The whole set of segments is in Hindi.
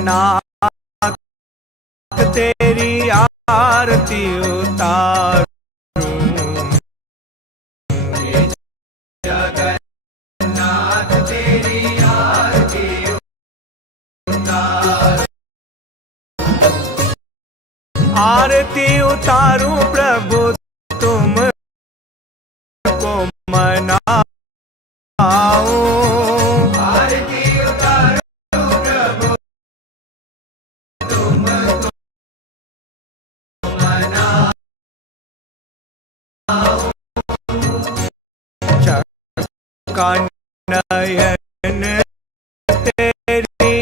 जगन्नाथ तेरी आरती उतारूं, जगन्नाथ तेरी आरती उतारूं, आरती उतारूं प्रभु तुमको मनाऊं, आरती उतारूं प्रभु तुमको मनाऊं, चका नयन तेरी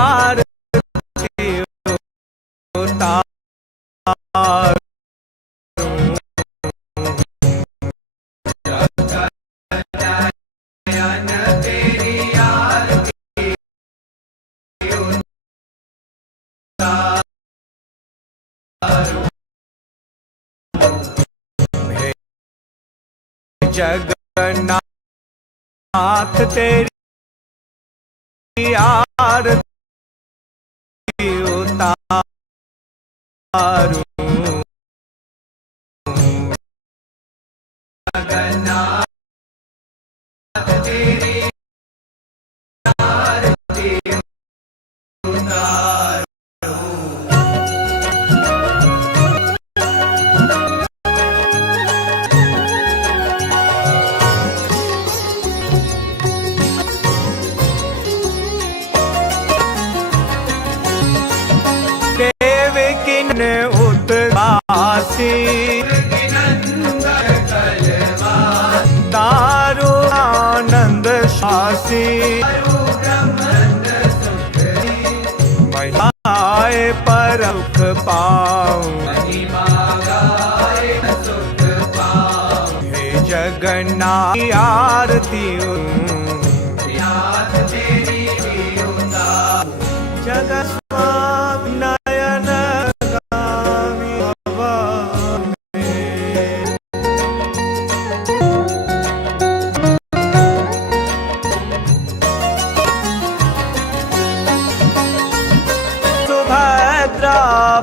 आरती उतारूं, जगन्नाथ तेरी आरती उतारूं, जगन्नाथ तेरी आरती उतारूं, उतवासी दारु आनंद शासी, महिमाए परख पाऊं, हे जगन्नाथ की आरती जगत नयन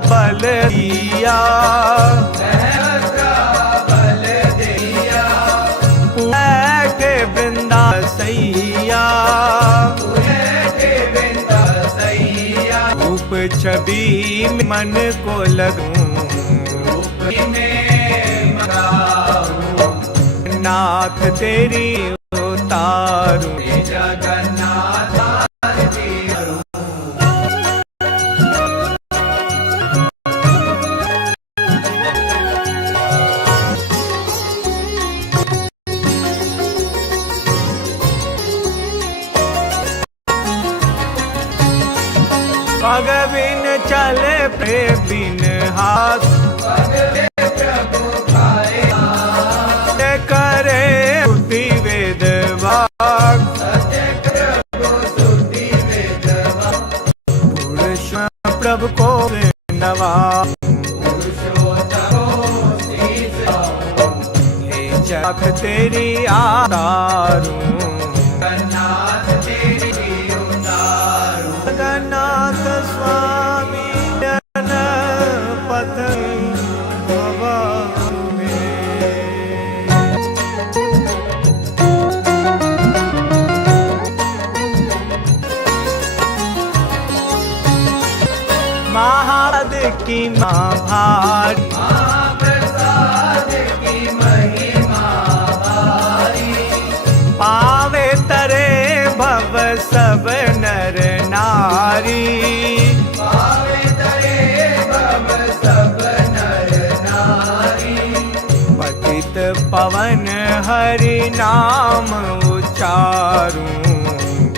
बल दिया, के वृंदा सैया, रूप छवि में मन को लगूं, नाथ तेरी उतारूं, जगन्नाथ पग बिन चले प्रेम बिन हाथ, करे स्तुति वेद वाक, पुरुष प्रभु को नवा, हे जगत तेरी आतारूं, जगन्नाथ तेरी उतारूं, जगन्नाथ स्वामी जन पथ भवा में, महाद की माँ भारी, महाप्रसाद की महिमा भारी, पावे तरे भव सब नर नारी, पावे तरे भव सब नर नारी, पतित पवन हरि नाम उच्चारूं,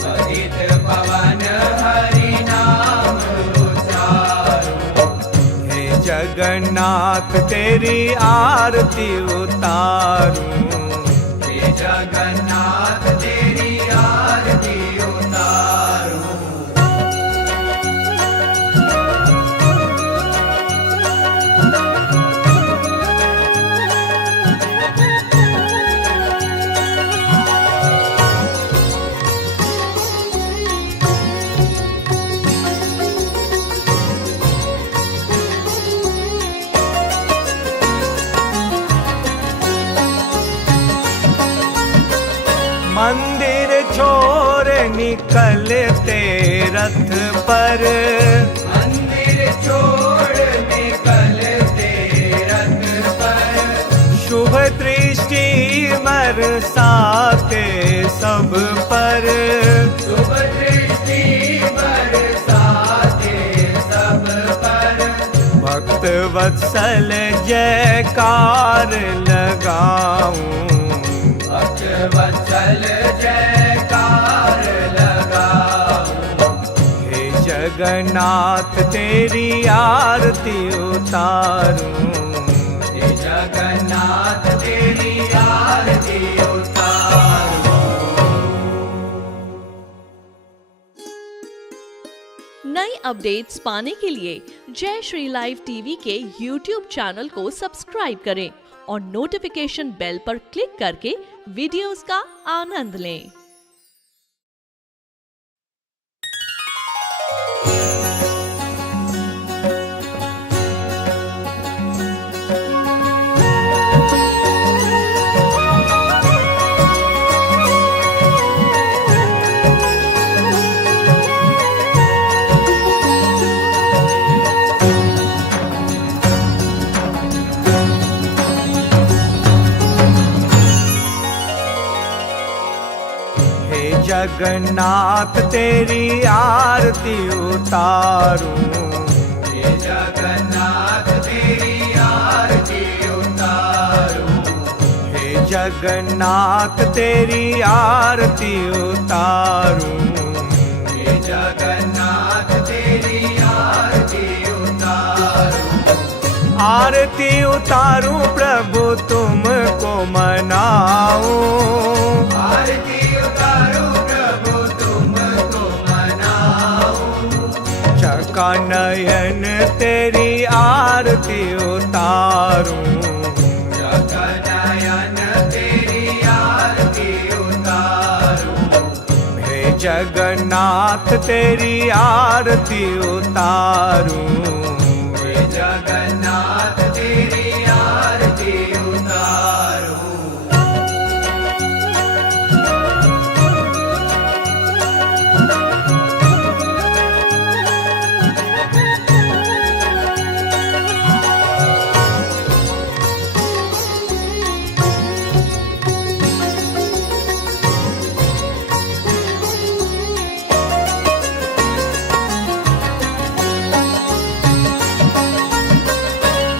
पतित पवन हरि नाम उच्चारूं, हे जगन्नाथ तेरी आरती उतारूं, हे जगन्नाथ तेरी आरती उतारूं, निकलते रथ पर, मंदिर छोड़ निकलते रथ पर, शुभ दृष्टि बरसाते सब पर, शुभ दृष्टि बरसाते सब पर, भक्त वत्सल जयकार लगाऊं, भक्त वत्सल जयकार लगाऊं, हे जगन्नाथ तेरी आरती उतारूं, हे जगन्नाथ तेरी आरती उतारूं। नई अपडेट्स पाने के लिए जय श्री लाइव टीवी के YouTube चैनल को सब्सक्राइब करें और नोटिफिकेशन बेल पर क्लिक करके वीडियोस का आनंद लें। जगन्नाथ तेरी आरती उतारूं, हे जगन्नाथ तेरी आरती उतारूं, हे जगन्नाथ तेरी आरती उतारूं, हे जगन्नाथ तेरी आरती उतारूं, आरती उतारूं प्रभु तुमको मनाऊं, आरती उतारूं प्रभु तुमको मनाऊं, चका नयन तेरी आरती उतारूं, जगनयन तेरी आरती उतारूं, हे जगन्नाथ तेरी आरती उतारूं, हे जगन्नाथ तेरी आरती उतारूं।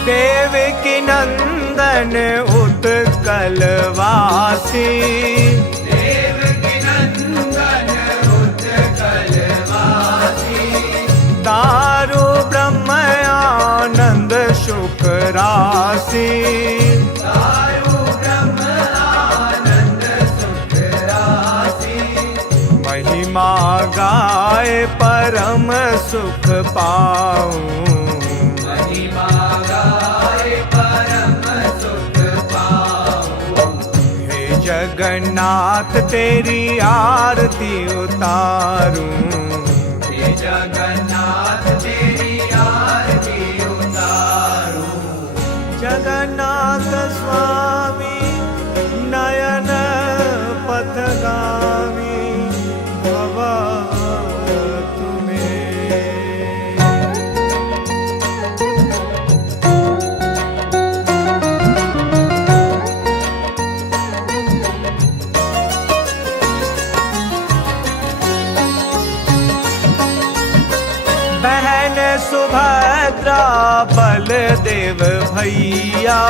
देवकी नंदन उत्कलवासी, देवकी नंदन उत्कलवासी, दारु ब्रह्म आनंद सुख राशि, दारु ब्रह्म आनंद सुख राशि, महिमा गाए परम सुख पाऊं, महिमा गाए परम सुख पाऊं, हे जगन्नाथ तेरी आरती उतारूं, हे जगन्नाथ तेरी आरती उतारूं। जगन्नाथ स्वामी नयन पथगामी भवा तुम्हें। बहन सुभद्रा बलदेव भैया,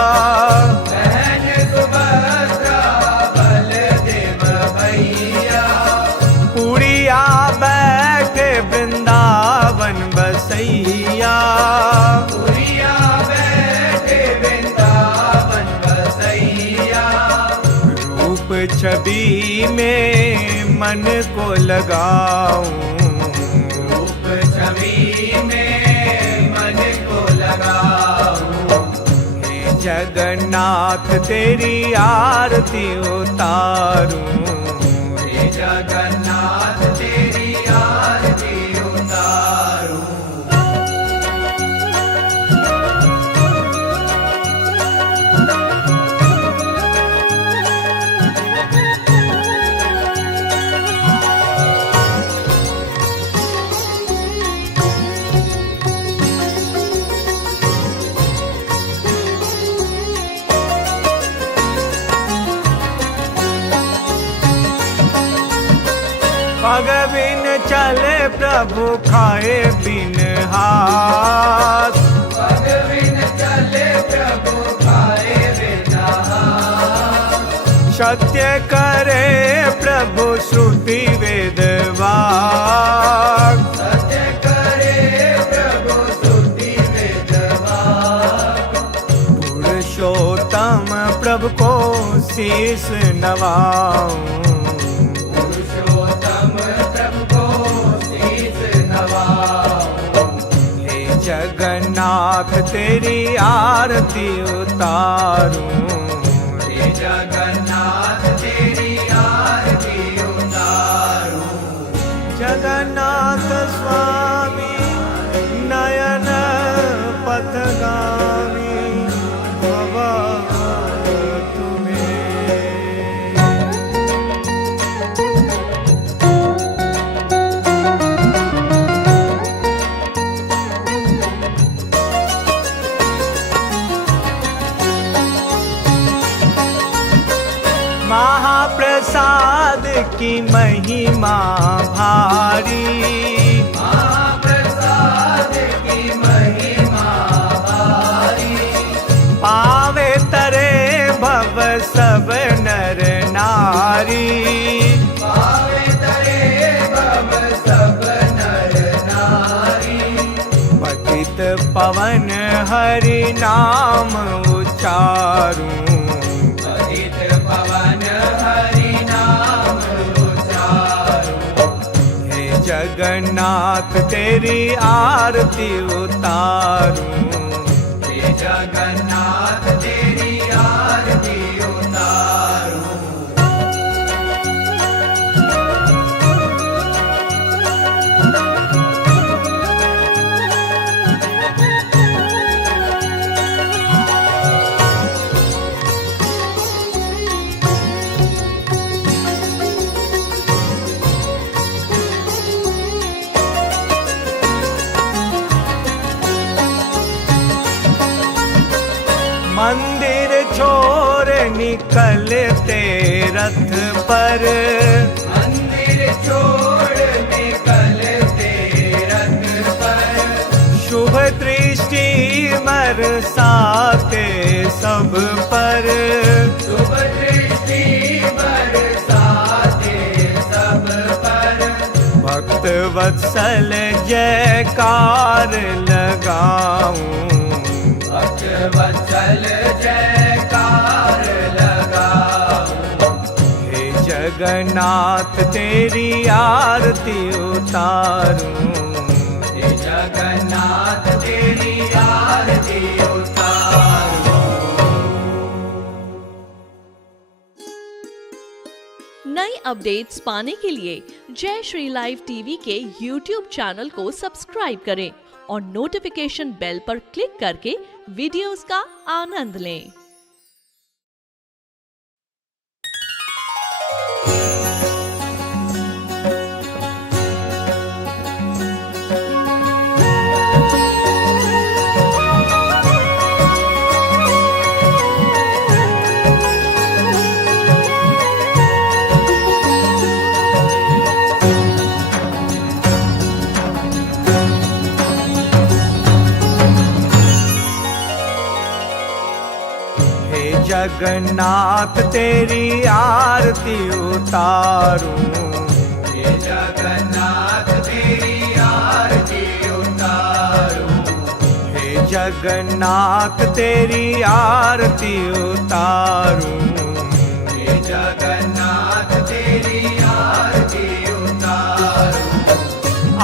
बहन सुभद्रा बलदेव भैया, पुरिया बैठे वृंदावन बसैया, पुरिया बैठे वृंदावन बसैया, रूप छवि में मन को लगाऊं, रूप छवि में मन को लगाऊं, हे जगन्नाथ तेरी आरती उतारूं, हे जगन्नाथ तेरी आरती उतारूं। पग बिन चले प्रभु खाए बिन हाथ, पग बिन चले प्रभु खाए बिन हाथ। सत्य करे प्रभु श्रुति वेद वाक, सत्य करे प्रभु श्रुति वेद वाक। पुरुषोत्तम प्रभु को शीस नवाऊं, पुरुषोत्तम प्रभु को शीस नवाऊं। हे जगन्नाथ तेरी आरती उतारूं, हे जगन्नाथ तेरी आरती उतारूं। जगन्नाथ स्वामी नयन पथगामी भवा तुम्हें। महाप्रसाद की महिमा भारी, महाप्रसाद की महिमा भारी। पावे तरे भव सब नर नारी, पावे तरे भव सब नर नारी। पतित पवन हरि नाम उच्चारूं, पतित पवन हरि नाम उच्चारूं। हे जगन्नाथ तेरी आरती उतारूं, हे जगन्नाथ तेरी आरती उतारूं। मंदिर छोड़ निकलते रथ पर, मंदिर छोड़ निकलते रथ पर। शुभ दृष्टि बरसाते सब पर, शुभ दृष्टि बरसाते सब पर। भक्त वत्सल जयकार लगाऊं, भक्त वत्सल जयकार लगाऊं। हे जगन्नाथ तेरी आरती उतारूं, हे जगन्नाथ तेरी आरती उतारूं। नई अपडेट्स पाने के लिए जय श्री लाइव टीवी के YouTube चैनल को सब्सक्राइब करें और नोटिफिकेशन बेल पर क्लिक करके वीडियोस का आनंद लें। जगन्नाथ तेरी आरती उतारूं, हे जगन्नाथ तेरी आरती उतारूं। हे जगन्नाथ तेरी आरती उतारूं, हे जगन्नाथ तेरी आरती उतारूं।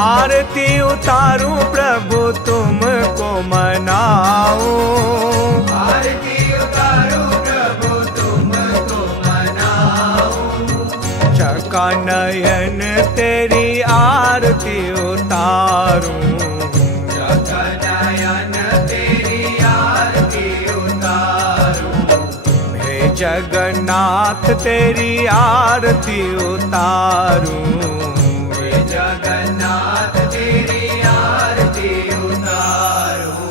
आरती उतारूं प्रभु तुमको मनाऊं, आरती उतारूं प्रभु तुमको मनाऊं। चका नयन तेरी आरती उतारूं, जगनयन तेरी आरती उतारूं। हे जगन्नाथ तेरी आरती उतारूं, हे जगन्नाथ तेरी आरती उतारूं।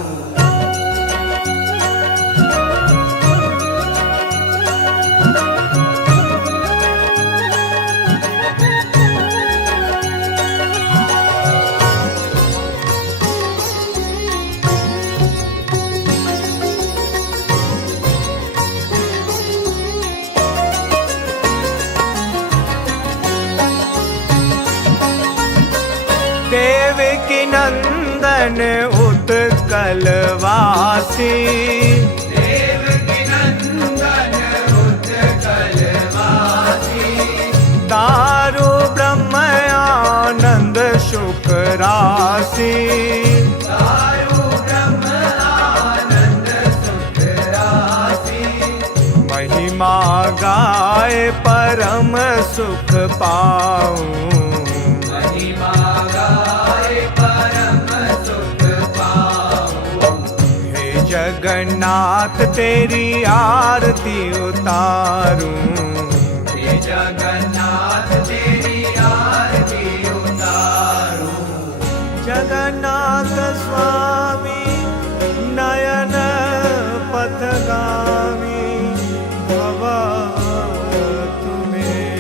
देवकी नंदन उत्कलवासी देवकी नंदन उत्कलवासी दारु ब्रह्म आनंद सुख राशि दारु ब्रह्म आनंद सुख राशि महिमा गाय परम सुख पाऊं महिमा गाय परम सुख पाऊं हे जगन्नाथ तेरी आरती उतारूं हे जगन्नाथ तेरी आरती उतारूं जगन्नाथ स्वामी नयन पथगामी भवा तुम्हें।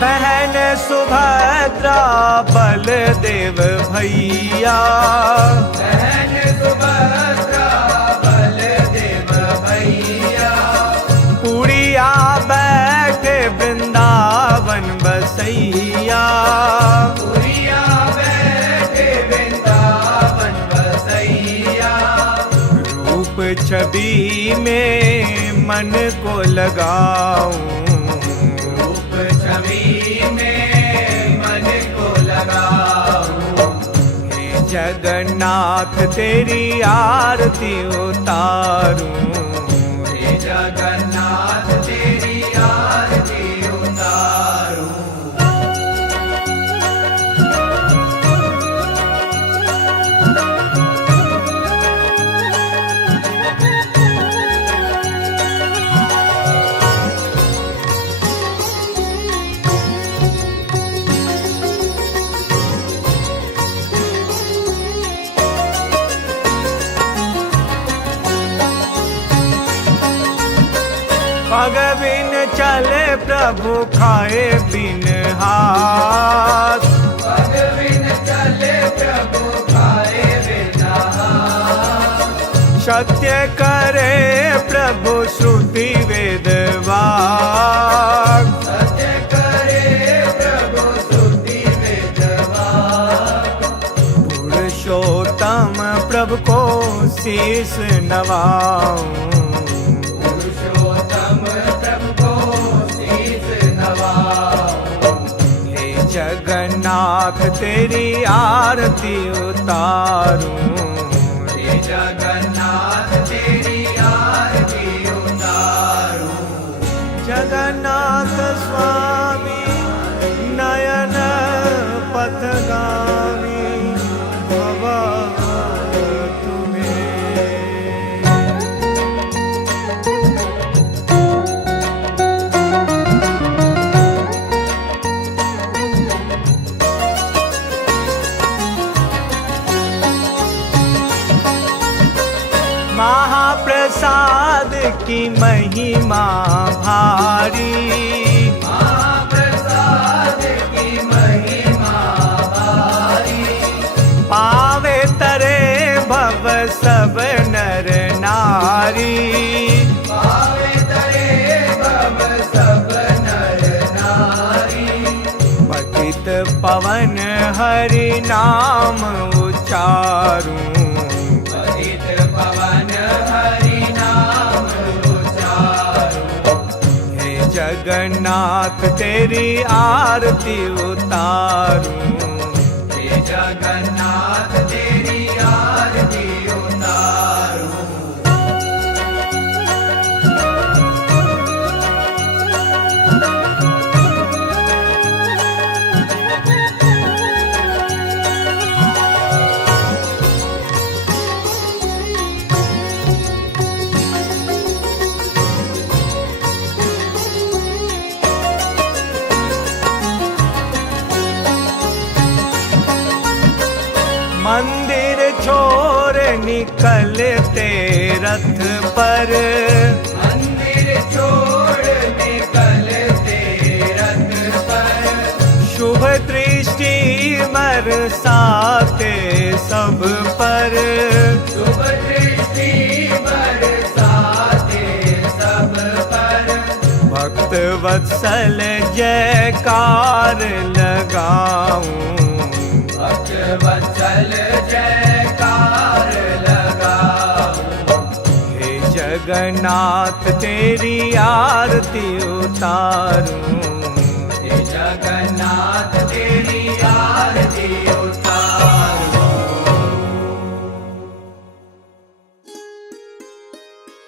बहन सुभद्रा बलदेव भैया बहन सुभद्रा बलदेव भैया पुड़िया बैठे वृंदावन बसैया पुरिया बैठे वृंदावन बसैया रूप छवि में मन को लगाऊं रूप छवि में मन को लगाऊं हे जगन्नाथ तेरी आरती उतारूं हे जगन्नाथ तेरी आरती उतारूं पग बिन चले प्रभु खाए बिन हाथ पग बिन चले प्रभु खाए बिना सत्य करे प्रभु श्रुति वेद वाक सत्य करे प्रभु स्तुति वेदवाक पुरुषोत्तम प्रभु को शीस नवाऊं पुरुषोत्तम प्रभु को शीस नवाऊं हे जगन्नाथ तेरी आरती उतारूं हे जगन्नाथ तेरी आरती उतारूं जगन्नाथ स्वामी नयन पथगामी भवा तुम्हें। महाप्रसाद की महिमा भारी महाप्रसाद की महिमा भारी पावे तरे भव सब नर नारी पावे तरे भव सब नर नारी पतित पवन हरि नाम उच्चारूं पतित पवन हरि नाम उच्चारूं हे जगन्नाथ तेरी आरती उतारूं हे जगन्नाथ तेरी आरती उतारूं मंदिर छोड़ निकलते रथ पर मंदिर छोड़ निकलते रथ पर शुभ दृष्टि बरसाते सब पर, शुभ दृष्टि बरसाते सब पर, भक्त वत्सल जयकार लगाऊं, भक्त वत्सल जयकार लगाऊं। हे जगन्नाथ तेरी आरती उतारूं, हे जगन्नाथ तेरी आरती उतारूं।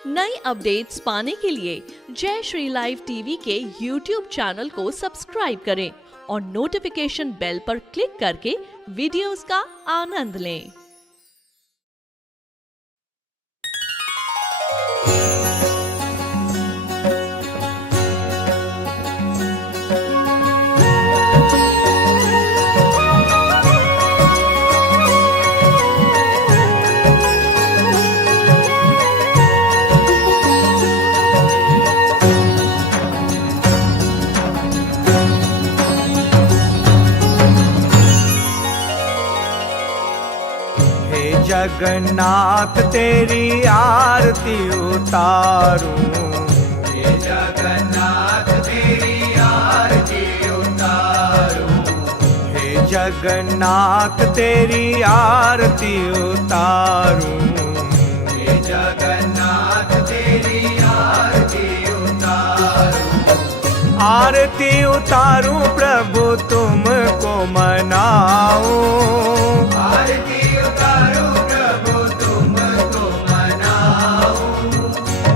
नई अपडेट्स पाने के लिए जय श्री लाइव टीवी के YouTube चैनल को सब्सक्राइब करें और नोटिफिकेशन बेल पर क्लिक करके वीडियोस का आनंद लें। जगन्नाथ तेरी आरती उतारूं, हे जगन्नाथ तेरी आरती उतारूं। हे जगन्नाथ तेरी आरती उतारूं, हे जगन्नाथ तेरी आरती उतारूं। आरती उतारूं प्रभु तुमको मनाऊं, आरती उतारूं प्रभु तुमको मनाऊं।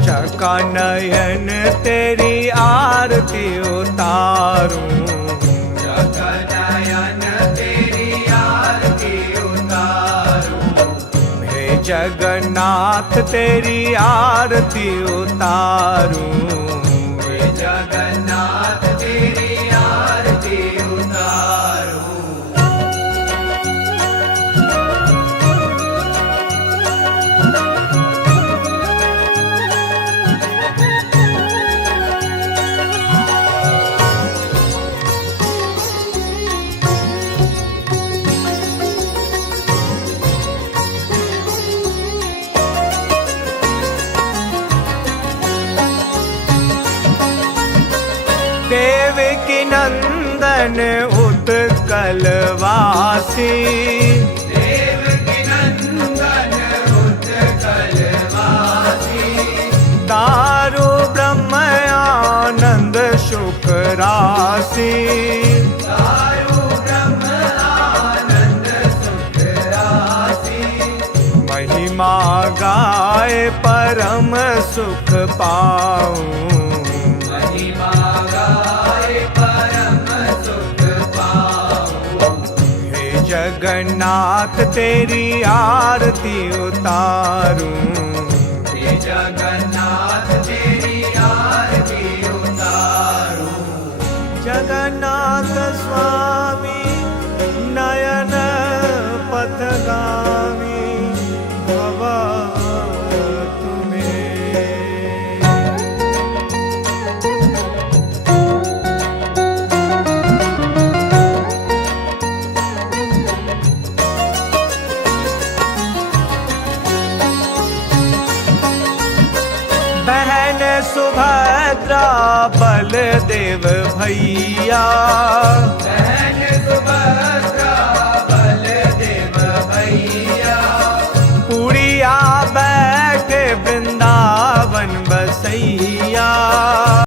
चका नयन तेरी आरती उतारूं, जगनयन तेरी आरती उतारूं। हे जगन्नाथ तेरी आरती उतारूं, हे जगन्नाथ तेरी आरती उतारूं। देवकी नंदन उत्कलवासी, देवकी नंदन उत्कलवासी। दारु ब्रह्म आनंद सुख राशि, दारु ब्रह्म आनंद सुख राशि। महिमा गाए परम सुख पाऊं, महिमा गाए परम सुख पाऊं। हे जगन्नाथ तेरी आरती उतारूं, हे जगन्नाथ तेरी आरती उतारूं। जगन्नाथ स्वामी नयन पथगामी भवा तुम्हें। बहन सुभद्रा बलदेव भैया, बहन सुभद्रा बलदेव भैया। पुरिया बैठे वृंदावन बसैया।